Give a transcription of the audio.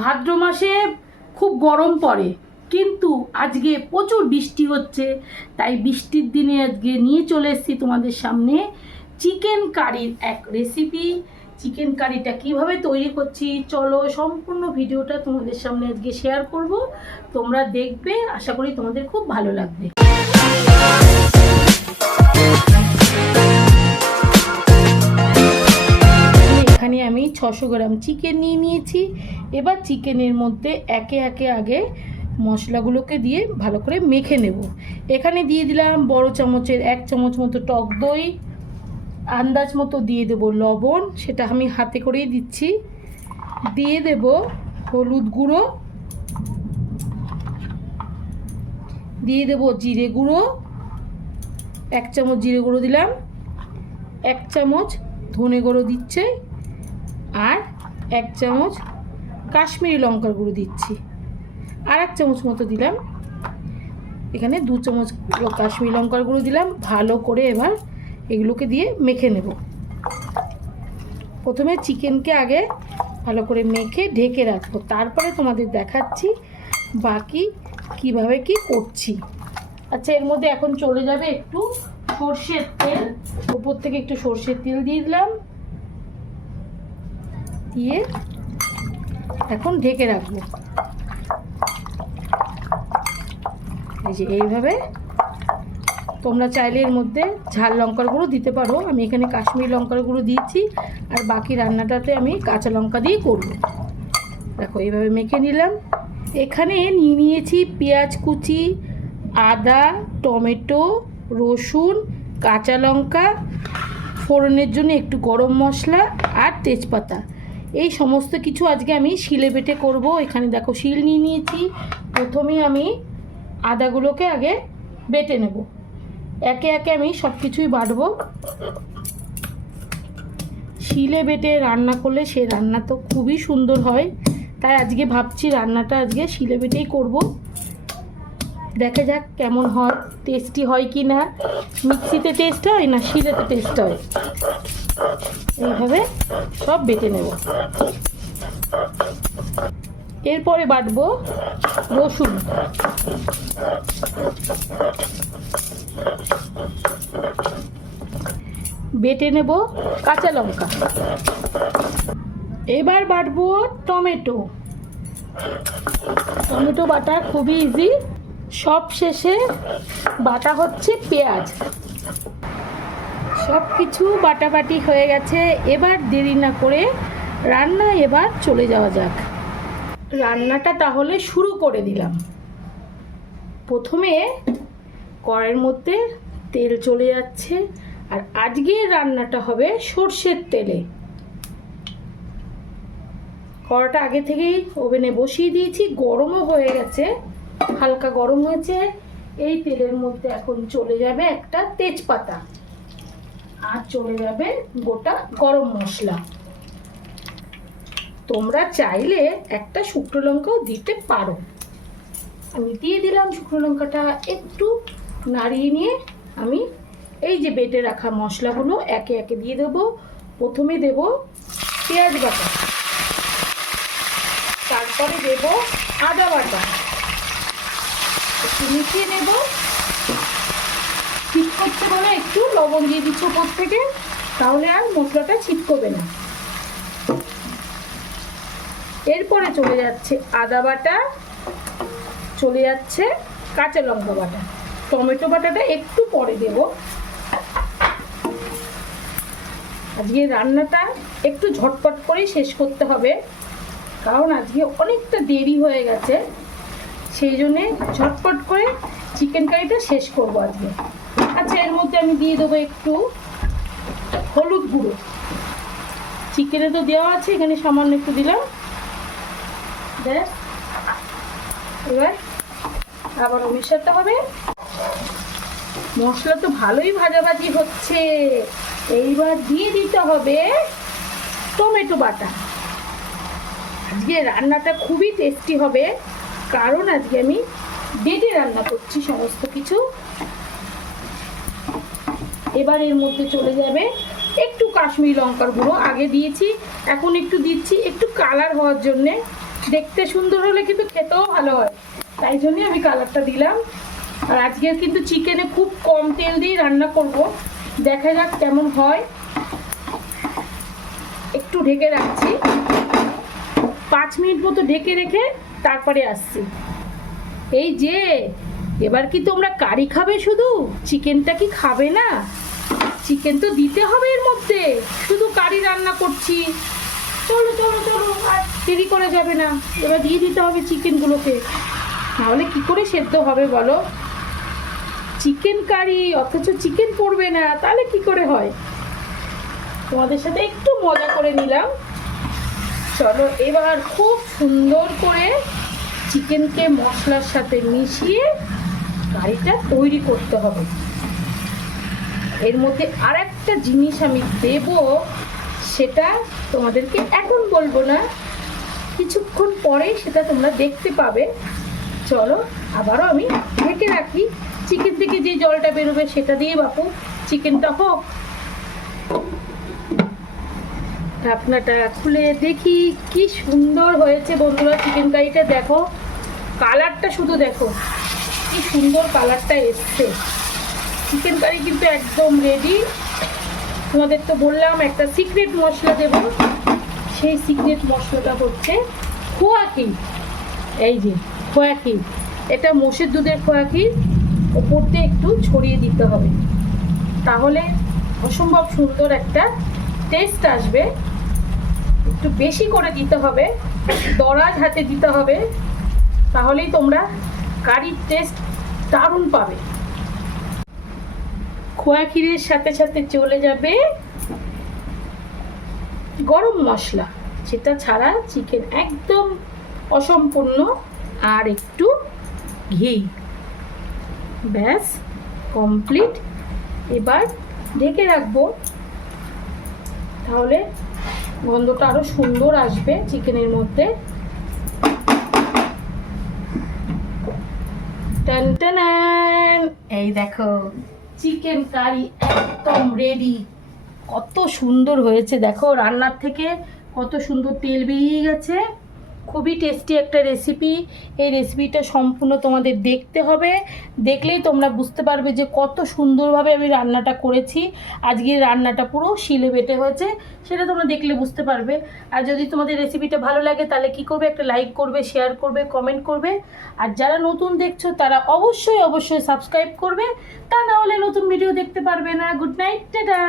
ভাদ্র মাসে খুব গরম পড়ে, কিন্তু আজকে প্রচুর বৃষ্টি হচ্ছে। তাই বৃষ্টির দিনে আজকে নিয়ে চলে এসেছি তোমাদের সামনে চিকেন কারির এক রেসিপি। চিকেন কারিটা কিভাবে তৈরি করছি চলো সম্পূর্ণ ভিডিওটা তোমাদের সামনে আজকে শেয়ার করব। তোমরা দেখবে, আশা করি তোমাদের খুব ভালো লাগবে। এখানে আমি 600 গ্রাম চিকেন নিয়ে নিয়েছি। এবার চিকেনের মধ্যে একে একে আগে মশলাগুলোকে দিয়ে ভালো করে মেখে নেব। এখানে দিয়ে দিলাম বড় চামচের 1 চামচ মতো টক দই, আন্দাজ মতো দিয়ে দেব লবণ, সেটা আমি হাতে করেই দিচ্ছি। দিয়ে দেব হলুদ গুঁড়ো, দিয়ে দেব জিরে গুঁড়ো, 1 চামচ জিরে গুঁড়ো দিলাম, 1 চামচ ধনে গুঁড়ো দিচ্ছে, আর 1 চামচ কাশ্মীরি লঙ্কার গুঁড়ো দিচ্ছি, আর 1 চামচ মতো দিলাম। এখানে 2 চামচ কাশ্মীরি লঙ্কার গুঁড়ো দিলাম। ভালো করে এবার এগুলোকে দিয়ে মেখে নেব। প্রথমে চিকেনকে আগে ভালো করে মেখে ঢেকে রাখবো, তারপরে তোমাদের দেখাচ্ছি বাকি কিভাবে কি করছি। আচ্ছা, এর মধ্যে এখন চলে যাবে একটু সর্ষের তেল। উপর থেকে একটু সর্ষের তেল দিয়ে দিলাম, দিয়ে এখন ঢেকে রাখবো। এই যে এইভাবে। তোমরা চাইলে এর মধ্যে ঝাল লঙ্কার গুঁড়ো দিতে পারো, আমি এখানে কাশ্মীরি লঙ্কার গুঁড়ো দিয়েছি, আর বাকি রান্নাটাতে আমি কাঁচা লঙ্কা দিয়ে করব। দেখো এইভাবে মেখে নিলাম। এখানে নিয়ে নিয়েছি পেঁয়াজ কুচি, আদা, টমেটো, রসুন, কাঁচা লঙ্কা, ফোড়নের জন্য একটু গরম মশলা আর তেজপাতা। এই সমস্ত কিছু আজকে আমি শিলে বেটে করব। এখানে দেখো শিল নিয়ে নিয়েছি। প্রথমে আমি আদাগুলোকে আগে বেটে নেব, একে একে আমি সব কিছুই বাটবো। শিলে বেটে রান্না করলে সে রান্না তো খুবই সুন্দর হয়, তাই আজকে ভাবছি রান্নাটা আজকে শিলে বেটেই করব। দেখা যাক কেমন হয়, টেস্টি হয় কি না, মিক্সিতে টেস্ট হয় না শিলেতে টেস্ট হয়। এইভাবে সব বেটে নেব। এরপরে বাটবো রসুন, বেটে নেব কাঁচা লঙ্কা। এবার বাটবো টমেটো। টমেটো বাটা খুবই ইজি। সব শেষে বাটা হচ্ছে পেঁয়াজ। সব কিছু বাটাবাটি হয়ে গেছে। এবার দেরি না করে রান্না এবার চলে যাওয়া যাক। রান্নাটা তাহলে শুরু করে দিলাম। প্রথমে কড়াইয়ের মধ্যে তেল চলে যাচ্ছে, আর আজকের রান্নাটা হবে সর্ষের তেলে। কড়াটা আগে থেকেই ওভেনে বসিয়ে দিয়েছি, গরমও হয়ে গেছে, হালকা গরম হয়েছে। এই তেলের মধ্যে এখন চলে যাবে একটা তেজপাতা, আর চলে যাবে গোটা গরম মশলা। তোমরা চাইলে একটা শুকনো লঙ্কাও দিতে পারো। আমি দিয়ে দিলাম শুকনো লঙ্কাটা। একটু নাড়িয়ে নিয়ে আমি এই যে বেটে রাখা মশলাগুলো একে একে দিয়ে দেবো। প্রথমে দেব পেঁয়াজ বাটা, তারপরে দেব আদা বাটা, একটু মিশিয়ে নেব। ঠিক করতে বলে একটু লবণ দিয়ে দিচ্ছ উপর থেকে, তাহলে আর মশলাটা ছিটকবে না। এরপরে চলে যাচ্ছে আদা বাটা, চলে যাচ্ছে কাঁচা লঙ্কা বাটা, টমেটো বাটাটা একটু পরে দেব। আজকে রান্নাটা একটু ঝটপট করেই শেষ করতে হবে, কারণ আজকে অনেকটা দেরি হয়ে গেছে, সেই জন্যে ঝটপট করে চিকেন কারিটা শেষ করবো আজকে। আচ্ছা, এর মধ্যে আমি দিয়ে দেবো একটু হলুদ গুঁড়ো। চিকেনে তো দেওয়া আছে, এখানে সামান্য একটু দিলাম। ব্যাস, এবার আবারও মেশাতে হবে। মশলা তো ভালোই ভাজাভাজি হচ্ছে। এইবার দিয়ে দিতে হবে টমেটো বাটা। আজকে রান্নাটা খুবই টেস্টি হবে, কারণ আজকে আমি বেটে রান্না করছি সমস্ত কিছু। এবার এর মধ্যে চলে যাবে একটু কাশ্মীরি লঙ্কার গুঁড়ো। আগে দিয়েছি, এখন একটু দিচ্ছি, একটু কালার হওয়ার জন্যে। দেখতে সুন্দর হলে কিন্তু খেতেও ভালো হয়, তাই জন্যই আমি কালারটা দিলাম। আর আজকে কিন্তু চিকেনে খুব কম তেল দিয়ে রান্না করব, দেখা যাক কেমন হয়। একটু ঢেকে রাখছি, 5 মিনিট মতো ঢেকে রেখে তারপরে আসছি। এই যে এবার কি তোমরা কারি খাবে, শুধু চিকেনটা কি খাবে না? চিকেন তো দিতে হবে এর মধ্যে, শুধু কারি রান্না করছি। চলো চলো চলো, আর দেরি করে যাবে না, এবার দিয়ে দিতে হবে চিকেনগুলোকে, নাহলে কি করে সেদ্ধ হবে বলো? চিকেন কারি অথচ চিকেন পড়বে না, তাহলে কি করে হয়? তোমাদের সাথে একটু মজা করে নিলাম। চলো এবার খুব সুন্দর করে চিকেনকে মশলার সাথে মিশিয়ে কারিটা তৈরি করতে হবে। এর মধ্যে আর একটা জিনিস আমি দেব, সেটা তোমাদেরকে এখন বলবো না, কিছুক্ষণ পরে সেটা তোমরা দেখতে পাবে। চলো আবারও আমি ঢেকে রাখি, চিকেন থেকে যে জলটা বেরোবে সেটা দিয়ে বাপু চিকেনটা হোক। ঢাকনাটা খুলে দেখি কি সুন্দর হয়েছে বন্ধুরা চিকেন কারিটা। দেখো কালারটা, শুধু দেখো কি সুন্দর কালারটা এসছে। চিকেন কারি কিন্তু একদম রেডি। তোমাদের তো বললাম একটা সিক্রেট মশলা দেব, সেই সিক্রেট মশলাটা হচ্ছে খোয়া ক্ষীর। এই যে খোয়া ক্ষীর, এটা মোষের দুধের খোয়া ক্ষীর ওপর দিয়ে একটু ছড়িয়ে দিতে হবে, তাহলে অসম্ভব সুন্দর একটা টেস্ট আসবে। একটু বেশি করে দিতে হবে, দরাজ হাতে দিতে হবে, তাহলেই তোমরা কারির টেস্ট দারুণ পাবে। খোয়া ক্ষীরের সাথে সাথে চলে যাবে গরম মশলা, যেটা ছাড়া চিকেন একদম অসম্পূর্ণ, আর একটু ঘি, ব্যাস কমপ্লিট। এবার ঢেকে রাখবো, তাহলে গন্ধটা আরো সুন্দর আসবে চিকেনের মধ্যে। টান টান, এই দেখো চিকেন কারি একদম রেডি। কত সুন্দর হয়েছে দেখো, রান্নার থেকে কত সুন্দর তেল বেরিয়ে গেছে। খুবই টেস্টি একটা রেসিপি। এই রেসিপিটা সম্পূর্ণ তোমাদের দেখতে হবে, দেখলেই তোমরা বুঝতে পারবে যে কত সুন্দরভাবে আমি রান্নাটা করেছি। আজকের রান্নাটা পুরো শিলে বেটে হয়েছে, সেটা তোমরা দেখলে বুঝতে পারবে। আর যদি তোমাদের রেসিপিটা ভালো লাগে তাহলে কি করবে, একটা লাইক করবে, শেয়ার করবে, কমেন্ট করবে। আর যারা নতুন দেখছো তারা অবশ্যই অবশ্যই সাবস্ক্রাইব করবে, তা না হলে নতুন ভিডিও দেখতে পারবে না। Good night, tata.